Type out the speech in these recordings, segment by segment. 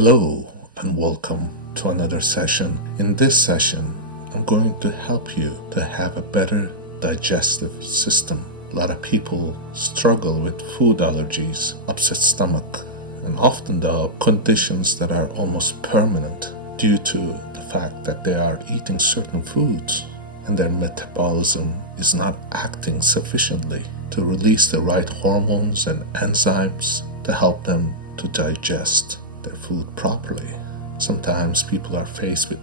Hello and welcome to another session. In this session, I'm going to help you to have a better digestive system. A lot of people struggle with food allergies, upset stomach, and often the conditions that are almost permanent due to the fact that they are eating certain foods and their metabolism is not acting sufficiently to release the right hormones and enzymes to help them to digest their food properly. Sometimes people are faced with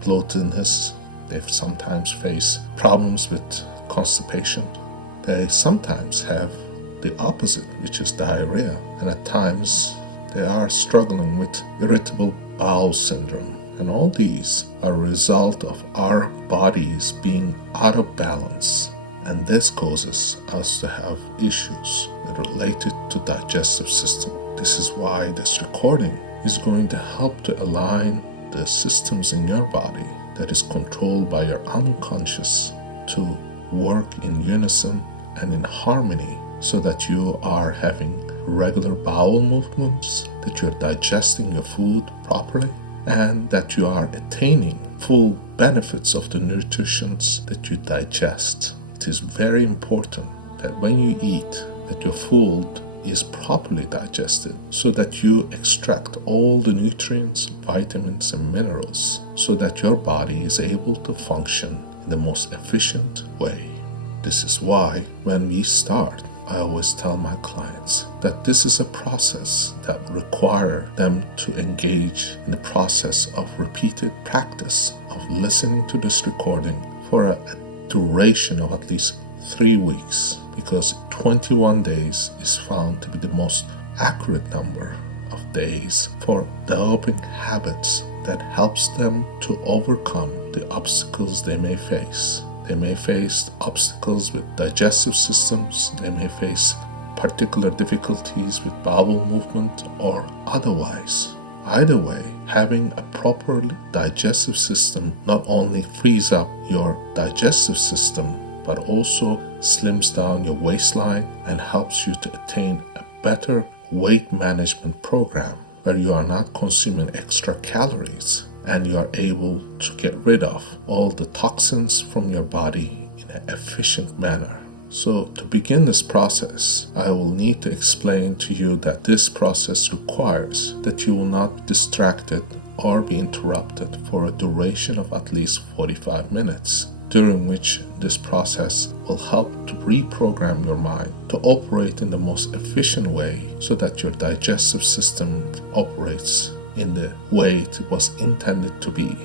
bloatedness. They sometimes face problems with constipation. They sometimes have the opposite, which is diarrhea. And at times they are struggling with irritable bowel syndrome. And all these are a result of our bodies being out of balance. And this causes us to have issues related to digestive system. This is why this recording is going to help to align the systems in your body that is controlled by your unconscious to work in unison and in harmony so that you are having regular bowel movements, that you're digesting your food properly, and that you are attaining full benefits of the nutritions that you digest. It is very important that when you eat, that your food is properly digested so that you extract all the nutrients, vitamins, and minerals so that your body is able to function in the most efficient way. This is why when we start, I always tell my clients that this is a process that requires them to engage in the process of repeated practice of listening to this recording for a duration of at least 3 weeks, because 21 days is found to be the most accurate number of days for developing habits that helps them to overcome the obstacles they may face. They may face obstacles with digestive systems, they may face particular difficulties with bowel movement or otherwise. Either way, having a proper digestive system not only frees up your digestive system, but also slims down your waistline and helps you to attain a better weight management program where you are not consuming extra calories and you are able to get rid of all the toxins from your body in an efficient manner. So to begin this process, I will need to explain to you that this process requires that you will not be distracted or be interrupted for a duration of at least 45 minutes, during which this process will help to reprogram your mind to operate in the most efficient way so that your digestive system operates in the way it was intended to be.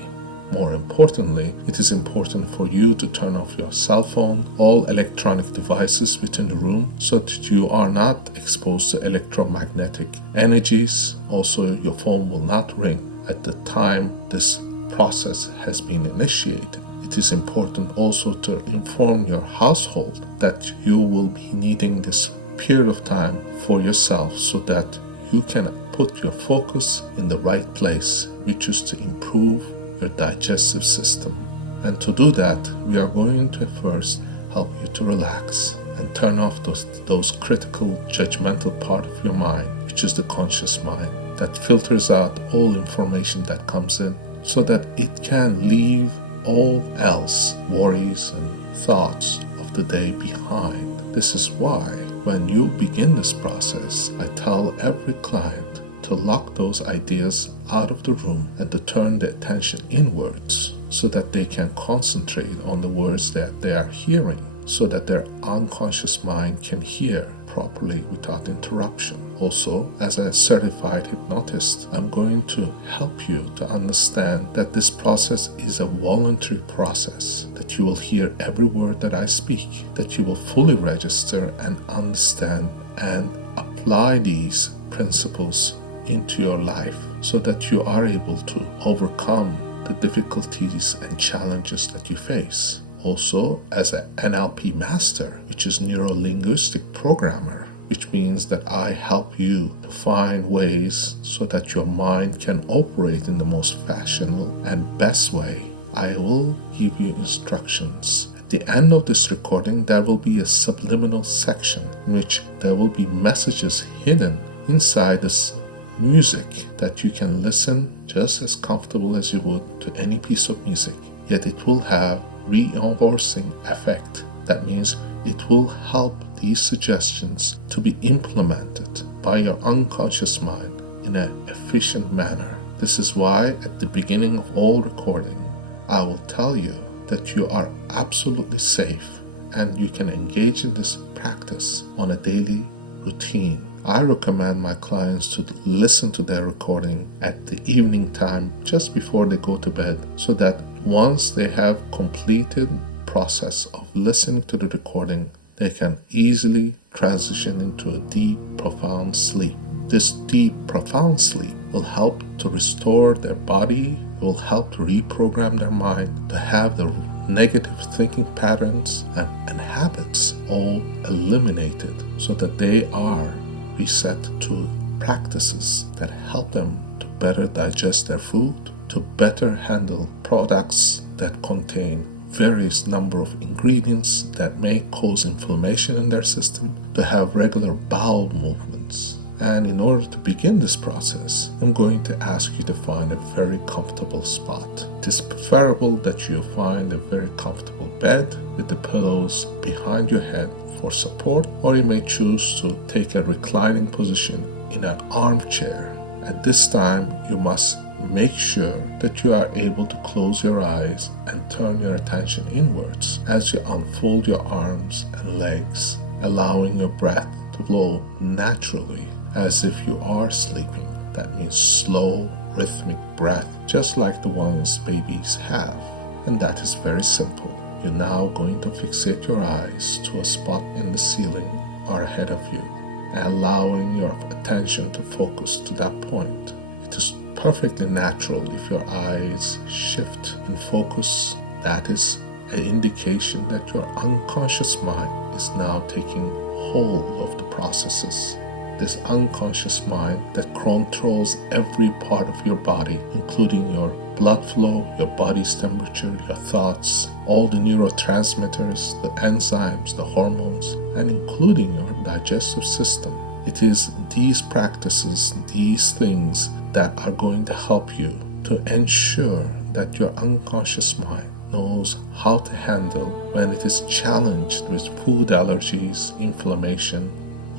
More importantly, it is important for you to turn off your cell phone, all electronic devices within the room so that you are not exposed to electromagnetic energies. Also, your phone will not ring at the time this process has been initiated. It is important also to inform your household that you will be needing this period of time for yourself so that you can put your focus in the right place, which is to improve your digestive system. And to do that, we are going to first help you to relax and turn off those critical, judgmental part of your mind, which is the conscious mind, that filters out all information that comes in so that it can leave all else, worries and thoughts of the day behind. This is why when you begin this process, I tell every client to lock those ideas out of the room and to turn their attention inwards so that they can concentrate on the words that they are hearing, so that their unconscious mind can hear properly without interruption. Also, as a certified hypnotist, I'm going to help you to understand that this process is a voluntary process, that you will hear every word that I speak, that you will fully register and understand and apply these principles into your life so that you are able to overcome the difficulties and challenges that you face. Also, as an NLP master, which is neuro-linguistic programmer, which means that I help you to find ways so that your mind can operate in the most fashionable and best way. I will give you instructions. At the end of this recording, there will be a subliminal section in which there will be messages hidden inside this music that you can listen just as comfortable as you would to any piece of music, yet it will have reinforcing effect. That means it will help these suggestions to be implemented by your unconscious mind in an efficient manner. This is why at the beginning of all recording, I will tell you that you are absolutely safe and you can engage in this practice on a daily routine. I recommend my clients to listen to their recording at the evening time just before they go to bed, so that once they have completed the process of listening to the recording, they can easily transition into a deep, profound sleep. This deep, profound sleep will help to restore their body, will help to reprogram their mind to have the negative thinking patterns and habits all eliminated, so that they are reset to practices that help them to better digest their food, to better handle products that contain various number of ingredients that may cause inflammation in their system, to have regular bowel movements. And in order to begin this process, I'm going to ask you to find a very comfortable spot. It is preferable that you find a very comfortable bed with the pillows behind your head for support, or you may choose to take a reclining position in an armchair. At this time, you must make sure that you are able to close your eyes and turn your attention inwards as you unfold your arms and legs, allowing your breath to flow naturally as if you are sleeping. That means slow, rhythmic breath, just like the ones babies have. And that is very simple. You're now going to fixate your eyes to a spot in the ceiling or ahead of you, allowing your attention to focus to that point. It is perfectly natural if your eyes shift in focus. That is an indication that your unconscious mind is now taking hold of the processes. This unconscious mind that controls every part of your body, including your blood flow, your body's temperature, your thoughts, all the neurotransmitters, the enzymes, the hormones, and including your digestive system. It is these practices, these things that are going to help you to ensure that your unconscious mind knows how to handle when it is challenged with food allergies, inflammation,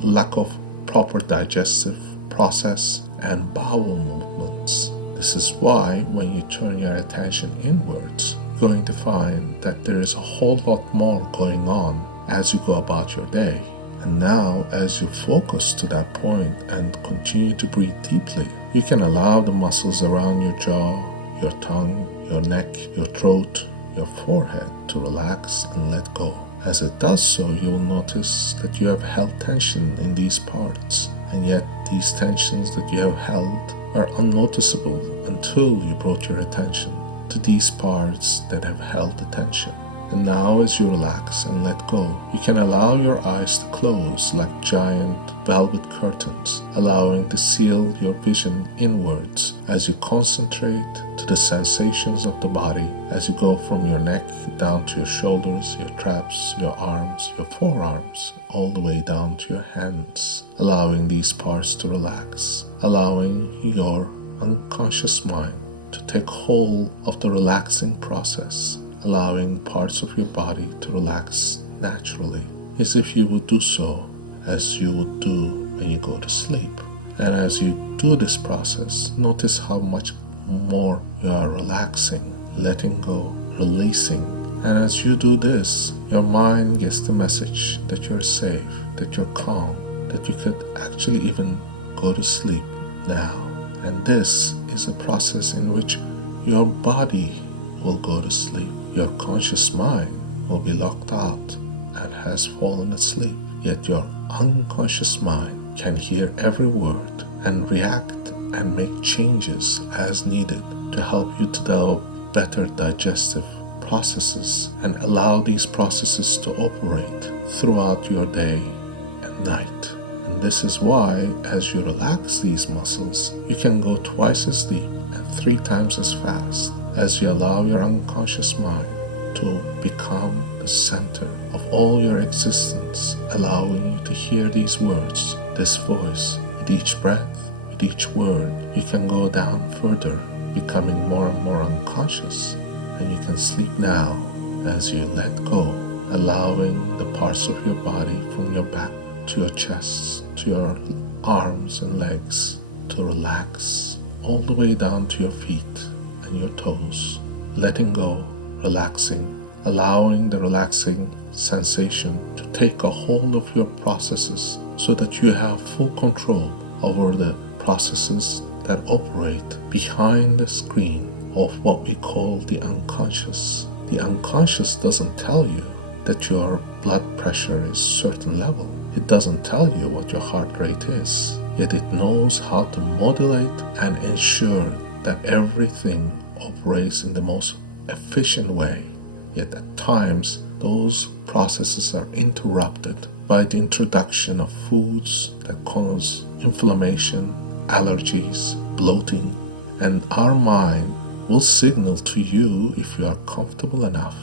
lack of proper digestive process, and bowel movements. This is why when you turn your attention inwards, you're going to find that there is a whole lot more going on as you go about your day. And now, as you focus to that point and continue to breathe deeply, you can allow the muscles around your jaw, your tongue, your neck, your throat, your forehead to relax and let go. As it does so, you will notice that you have held tension in these parts, and yet these tensions that you have held are unnoticeable until you brought your attention to these parts that have held the tension. And now as you relax and let go, you can allow your eyes to close like giant velvet curtains, allowing to seal your vision inwards as you concentrate to the sensations of the body as you go from your neck down to your shoulders, your traps, your arms, your forearms, all the way down to your hands, allowing these parts to relax, allowing your unconscious mind to take hold of the relaxing process, allowing parts of your body to relax naturally, as if you would do so as you would do when you go to sleep. And as you do this process, notice how much more you are relaxing, letting go, releasing. And as you do this, your mind gets the message that you're safe, that you're calm, that you could actually even go to sleep now. And this is a process in which your body will go to sleep. Your conscious mind will be locked out and has fallen asleep, yet your unconscious mind can hear every word and react and make changes as needed to help you to develop better digestive processes and allow these processes to operate throughout your day and night. And this is why, as you relax these muscles, you can go twice as deep and 3 times as fast as you allow your unconscious mind to become the center of all your existence, allowing you to hear these words, this voice, with each breath, with each word, you can go down further, becoming more and more unconscious, and you can sleep now as you let go, allowing the parts of your body from your back to your chest, to your arms and legs to relax all the way down to your feet and your toes, letting go, relaxing, allowing the relaxing sensation to take a hold of your processes so that you have full control over the processes that operate behind the screen of what we call the unconscious. The unconscious doesn't tell you that your blood pressure is a certain level. It doesn't tell you what your heart rate is, yet it knows how to modulate and ensure that everything operates in the most efficient way. Yet at times, those processes are interrupted by the introduction of foods that cause inflammation, allergies, bloating, and our mind will signal to you, if you are comfortable enough,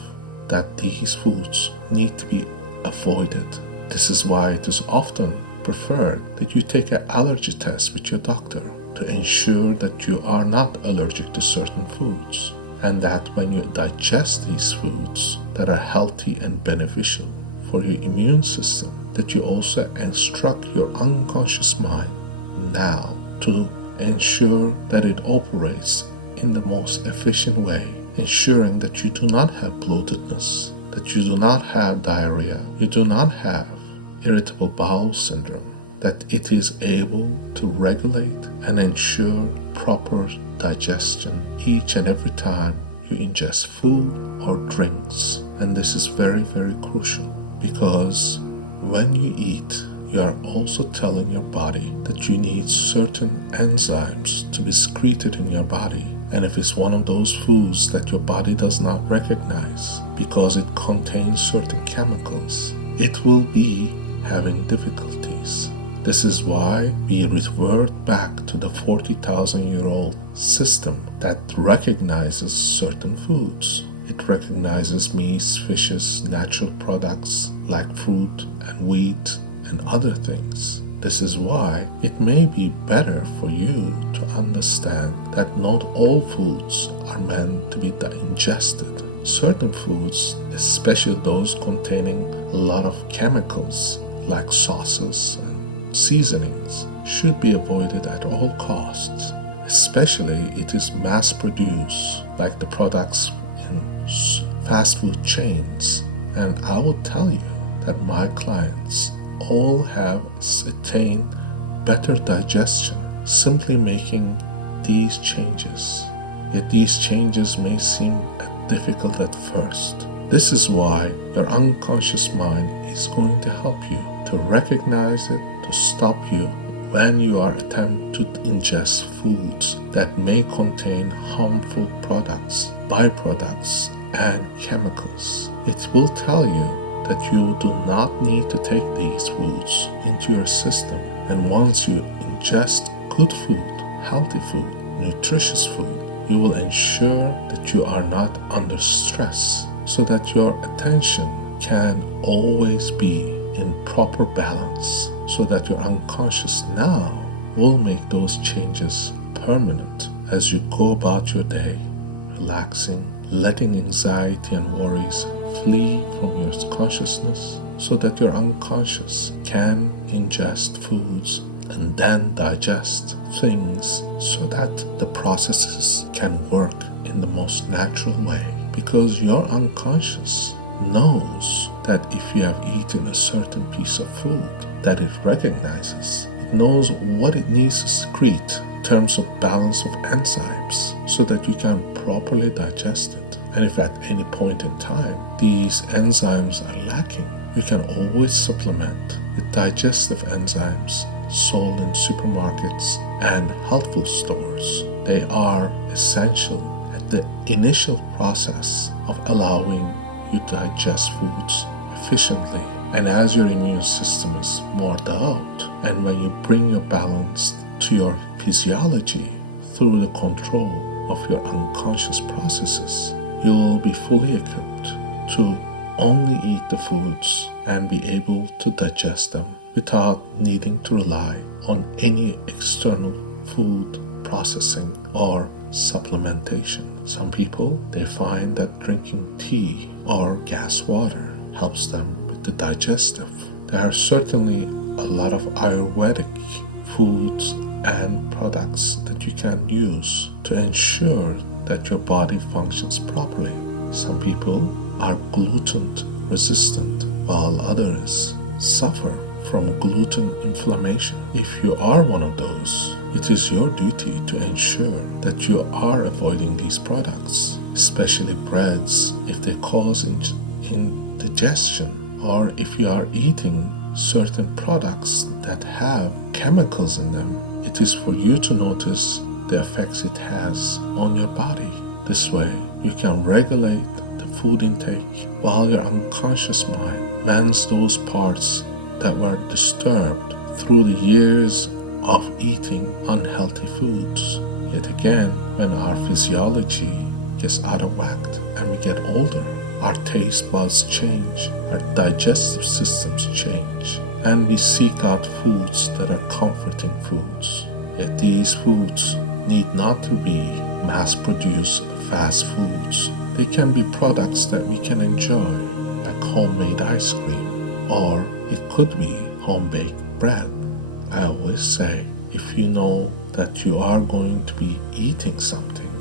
that these foods need to be avoided. This is why it is often preferred that you take an allergy test with your doctor to ensure that you are not allergic to certain foods, and that when you digest these foods that are healthy and beneficial for your immune system, that you also instruct your unconscious mind now to ensure that it operates in the most efficient way, ensuring that you do not have bloatedness, that you do not have diarrhea, you do not have irritable bowel syndrome, that it is able to regulate and ensure proper digestion each and every time you ingest food or drinks. And this is very, very crucial, because when you eat, you are also telling your body that you need certain enzymes to be secreted in your body. And if it's one of those foods that your body does not recognize because it contains certain chemicals, it will be having difficulties. This is why we revert back to the 40,000-year-old system that recognizes certain foods. It recognizes meats, fishes, natural products like fruit and wheat and other things. This is why it may be better for you to understand that not all foods are meant to be ingested. Certain foods, especially those containing a lot of chemicals like sauces and seasonings, should be avoided at all costs. Especially it is mass-produced, like the products in fast food chains. And I will tell you that my clients all have attained better digestion simply making these changes. Yet these changes may seem difficult at first. This is why your unconscious mind is going to help you to recognize it, to stop you when you are attempting to ingest foods that may contain harmful products, byproducts, and chemicals. It will tell you that you do not need to take these foods into your system. And once you ingest good food, healthy food, nutritious food, you will ensure that you are not under stress, so that your attention can always be in proper balance, so that your unconscious now will make those changes permanent as you go about your day, relaxing, letting anxiety and worries flee from your consciousness, so that your unconscious can ingest foods and then digest things so that the processes can work in the most natural way. Because your unconscious knows that if you have eaten a certain piece of food that it recognizes, it knows what it needs to secrete in terms of balance of enzymes so that you can properly digest it. And if at any point in time these enzymes are lacking, you can always supplement with digestive enzymes sold in supermarkets and health food stores. They are essential at the initial process of allowing you to digest foods efficiently. And as your immune system is more developed, and when you bring your balance to your physiology through the control of your unconscious processes, you will be fully equipped to only eat the foods and be able to digest them without needing to rely on any external food processing or supplementation. Some people, they find that drinking tea or gas water helps them with the digestive. There are certainly a lot of Ayurvedic foods and products that you can use to ensure that your body functions properly. Some people are gluten resistant, while others suffer from gluten inflammation. If you are one of those, it is your duty to ensure that you are avoiding these products, especially breads, if they cause indigestion, or if you are eating certain products that have chemicals in them. It is for you to notice the effects it has on your body. This way, you can regulate the food intake while your unconscious mind mends those parts that were disturbed through the years of eating unhealthy foods. Yet again, when our physiology gets out of whack and we get older, our taste buds change, our digestive systems change, and we seek out foods that are comforting foods. Yet these foods need not to be mass-produced fast foods. They can be products that we can enjoy, like homemade ice cream, or it could be home-baked bread. I always say, if you know that you are going to be eating something,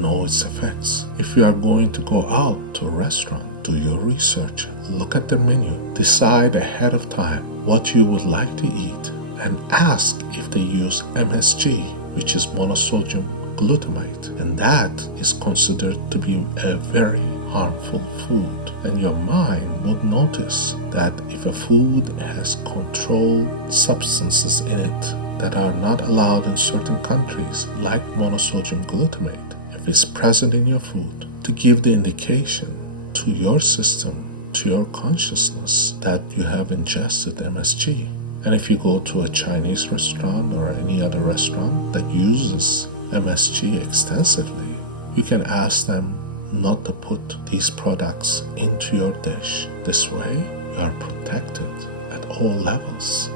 know its effects. If you are going to go out to a restaurant, do your research, look at the menu, decide ahead of time what you would like to eat, and ask if they use MSG, which is monosodium glutamate, and that is considered to be a very harmful food. And your mind would notice that if a food has controlled substances in it that are not allowed in certain countries, like monosodium glutamate, if it's present in your food, to give the indication to your system, to your consciousness, that you have ingested MSG. And if you go to a Chinese restaurant or any other restaurant that uses MSG extensively, you can ask them not to put these products into your dish. This way, you are protected at all levels.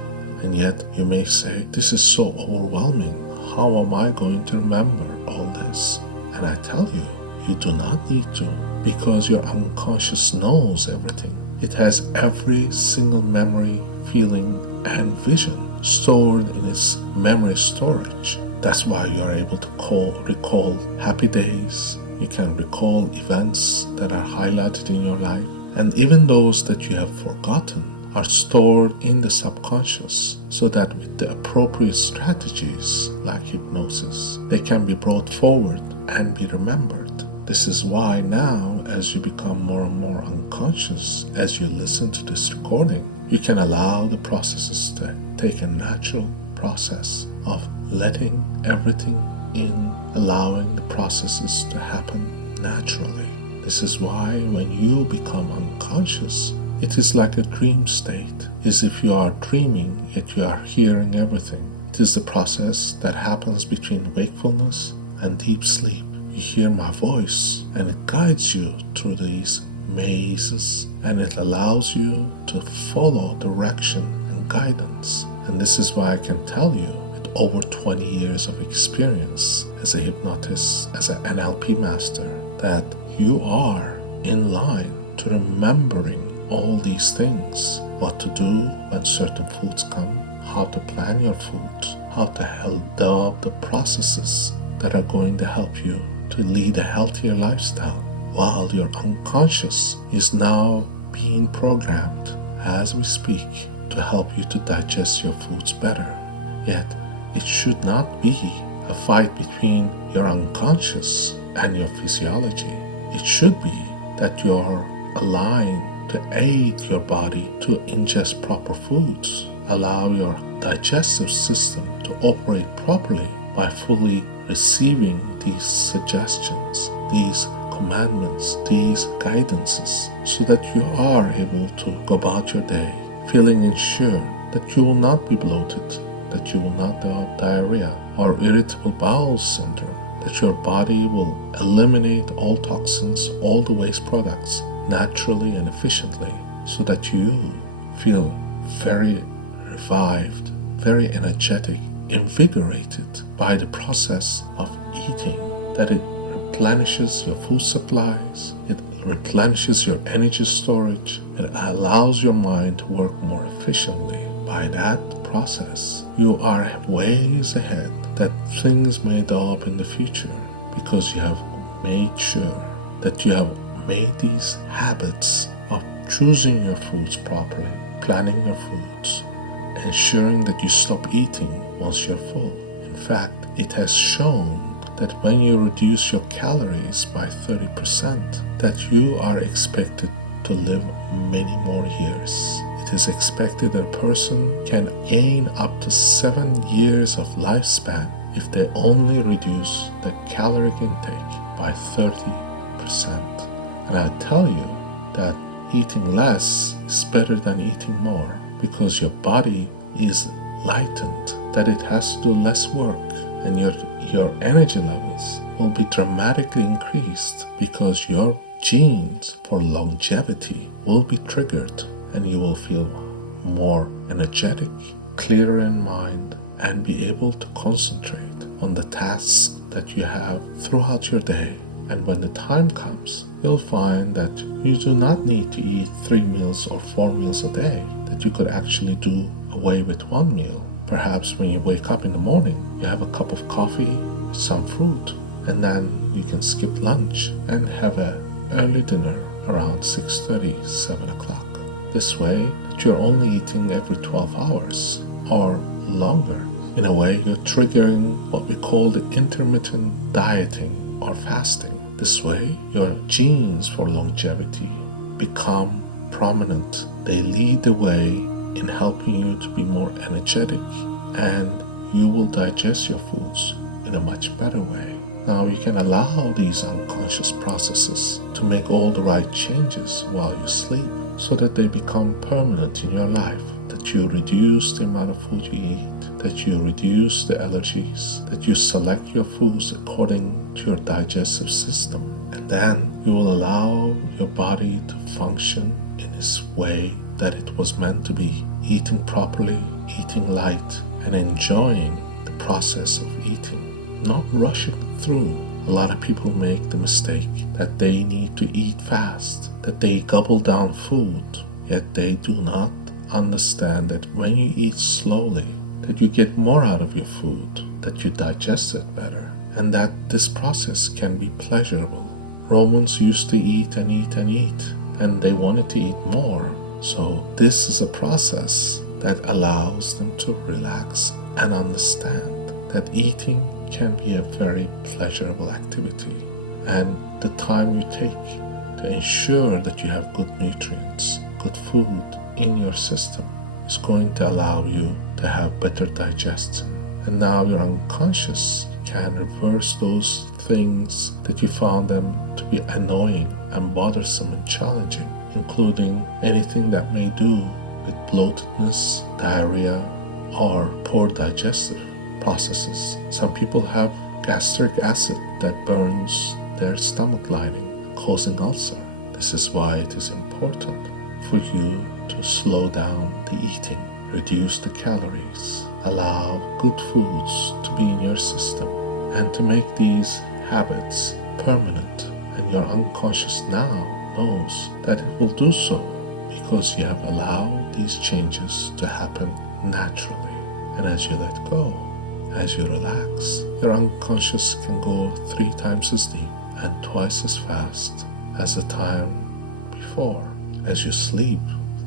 And yet, you may say, this is so overwhelming. How am I going to remember all this? And I tell you, you do not need to, because your unconscious knows everything. It has every single memory, feeling, and vision stored in its memory storage. That's why you are able to recall happy days. You can recall events that are highlighted in your life, and even those that you have forgotten are stored in the subconscious, so that with the appropriate strategies like hypnosis, they can be brought forward and be remembered. This is why now, as you become more and more unconscious, as you listen to this recording, you can allow the processes to take a natural process of letting everything in, allowing the processes to happen naturally. This is why when you become unconscious, it is like a dream state, as if you are dreaming, yet you are hearing everything. It is the process that happens between wakefulness and deep sleep. You hear my voice, and it guides you through these mazes, and it allows you to follow direction and guidance. And this is why I can tell you, with over 20 years of experience as a hypnotist, as an NLP master, that you are in line to remembering all these things. What to do when certain foods come, how to plan your food, how to develop the processes that are going to help you to lead a healthier lifestyle, while your unconscious is now being programmed as we speak to help you to digest your foods better. Yet, it should not be a fight between your unconscious and your physiology. It should be that you're aligned to aid your body to ingest proper foods, allow your digestive system to operate properly by fully receiving these suggestions, these commandments, these guidances, so that you are able to go about your day feeling ensured that you will not be bloated, that you will not develop diarrhea or irritable bowel syndrome, that your body will eliminate all toxins, all the waste products naturally and efficiently, so that you feel very revived, very energetic, invigorated by the process of eating, that it replenishes your food supplies, it replenishes your energy storage, it allows your mind to work more efficiently. By that process, you are ways ahead that things may develop in the future because you have made sure that you have made these habits of choosing your foods properly, planning your foods, ensuring that you stop eating once you're full. In fact, it has shown that when you reduce your calories by 30%, that you are expected to live many more years. It is expected that a person can gain up to 7 years of lifespan if they only reduce the caloric intake by 30%. And I tell you that eating less is better than eating more, because your body is lightened, that it has to do less work, and your energy levels will be dramatically increased because your genes for longevity will be triggered, and you will feel more energetic, clearer in mind, and be able to concentrate on the tasks that you have throughout your day. And when the time comes, you'll find that you do not need to eat 3 meals or 4 meals a day, that you could actually do away with 1 meal. Perhaps when you wake up in the morning, you have a cup of coffee with some fruit, and then you can skip lunch and have an early dinner around 6:30, 7 o'clock. This way, that you're only eating every 12 hours or longer. In a way, you're triggering what we call the intermittent dieting or fasting. This way, your genes for longevity become prominent. They lead the way in helping you to be more energetic, and you will digest your foods in a much better way. Now, you can allow these unconscious processes to make all the right changes while you sleep, so that they become permanent in your life, that you reduce the amount of food you eat, that you reduce the allergies, that you select your foods according to your digestive system, and then you will allow your body to function in its way that it was meant to be, eating properly, eating light, and enjoying the process of eating, not rushing through. A lot of people make the mistake that they need to eat fast, that they gobble down food, yet they do not understand that when you eat slowly, that you get more out of your food, that you digest it better, and that this process can be pleasurable. Romans used to eat and eat and eat, and they wanted to eat more. So this is a process that allows them to relax and understand that eating can be a very pleasurable activity, and the time you take to ensure that you have good nutrients, good food in your system is going to allow you to have better digestion. And now your unconscious can reverse those things that you found them to be annoying and bothersome and challenging, including anything that may do with bloatedness, diarrhea, or poor digestive processes. Some people have gastric acid that burns their stomach lining, causing ulcer. This is why it is important for you to slow down the eating, reduce the calories, allow good foods to be in your system, and to make these habits permanent. And your unconscious now knows that it will do so because you have allowed these changes to happen naturally. And as you let go, as you relax, your unconscious can go 3 times as deep and twice as fast as the time before. As you sleep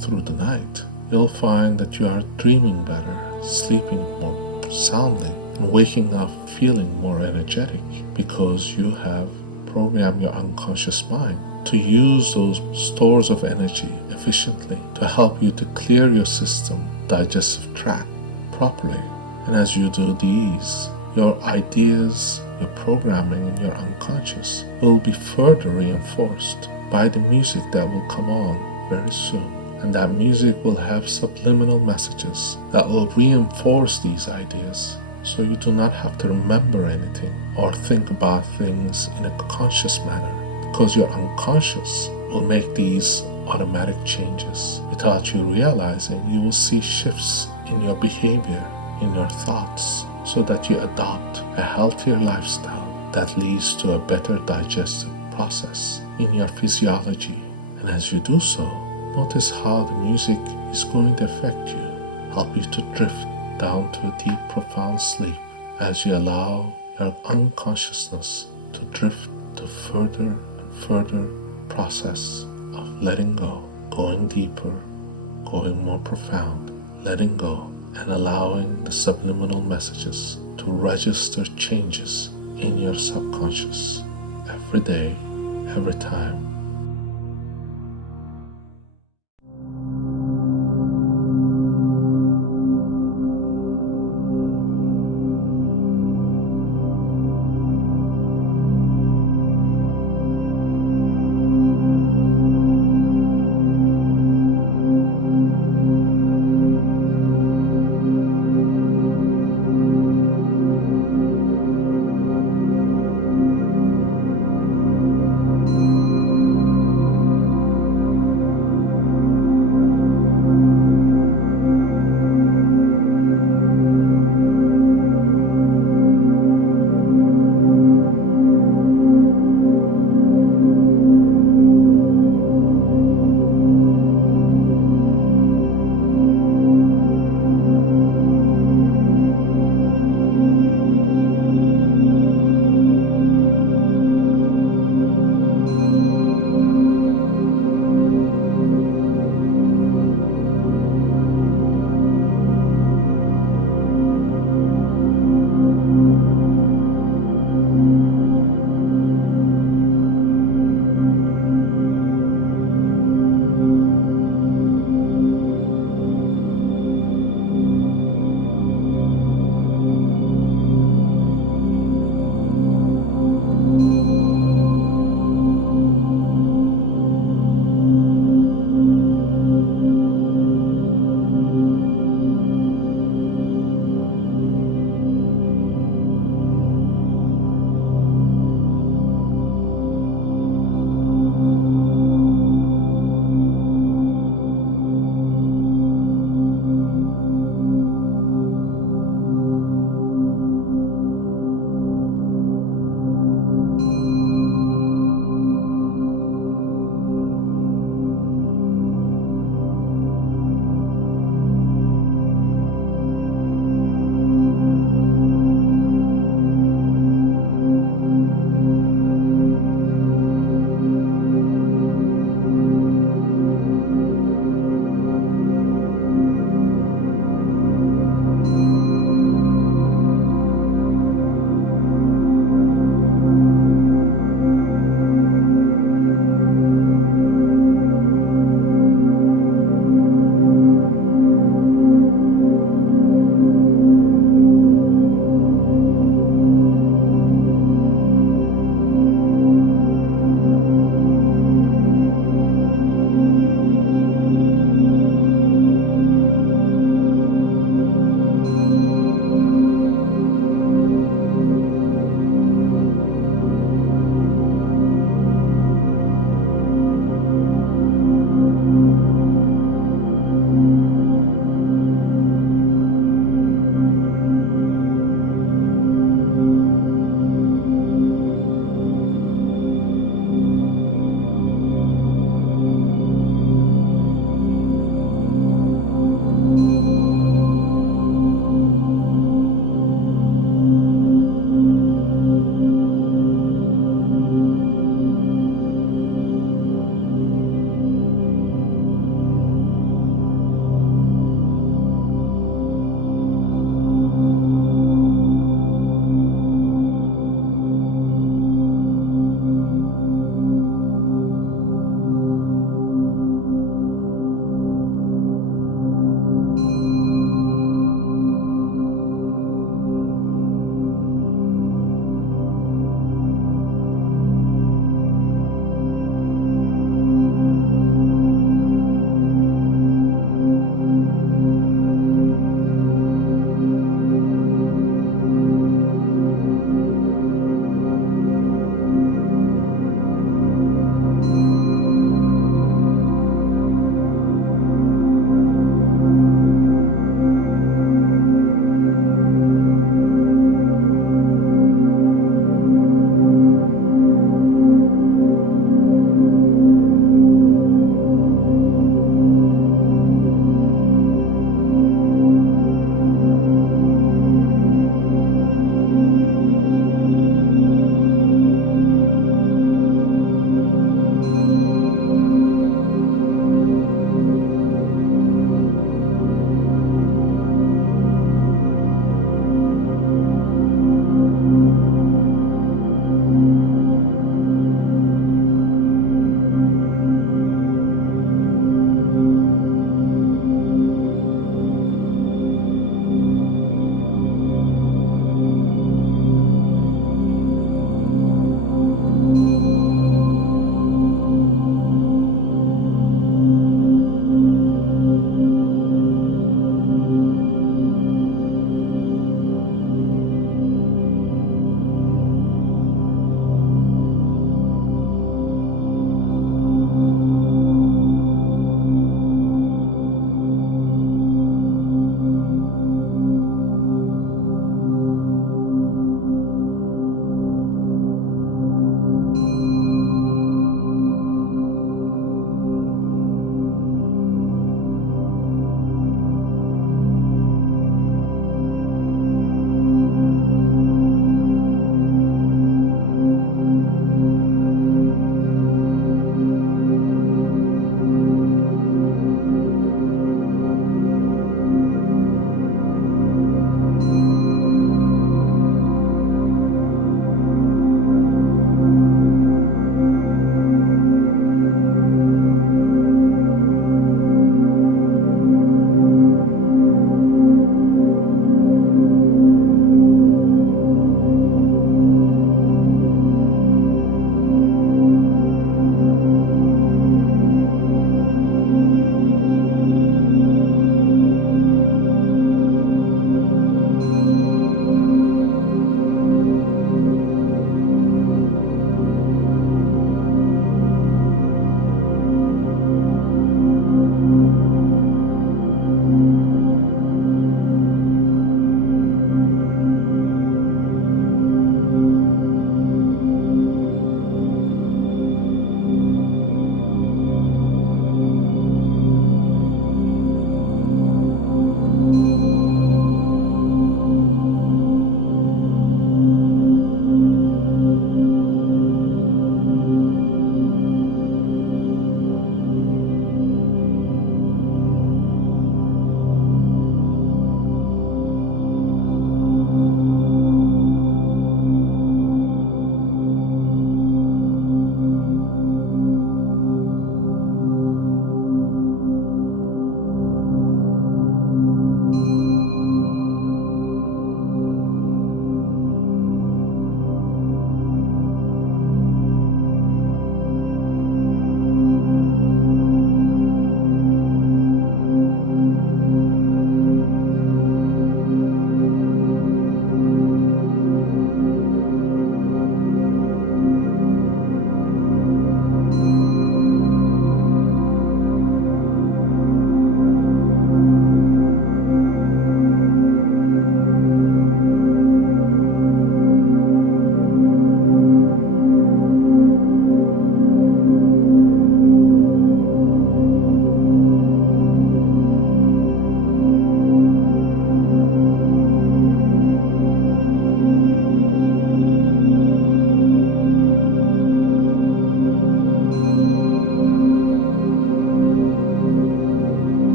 through the night, you'll find that you are dreaming better, sleeping more soundly, and waking up feeling more energetic because you have programmed your unconscious mind to use those stores of energy efficiently to help you to clear your system, digestive tract properly. And as you do these, your ideas, your programming in your unconscious will be further reinforced by the music that will come on very soon. And that music will have subliminal messages that will reinforce these ideas, so you do not have to remember anything or think about things in a conscious manner, because your unconscious will make these automatic changes. Without you realizing, you will see shifts in your behavior, in your thoughts so that you adopt a healthier lifestyle that leads to a better digestive process in your physiology. And as you do so, notice how the music is going to affect you, help you to drift down to a deep, profound sleep as you allow your unconsciousness to drift to further and further process of letting go, going deeper, going more profound, letting go, and allowing the subliminal messages to register changes in your subconscious every day, every time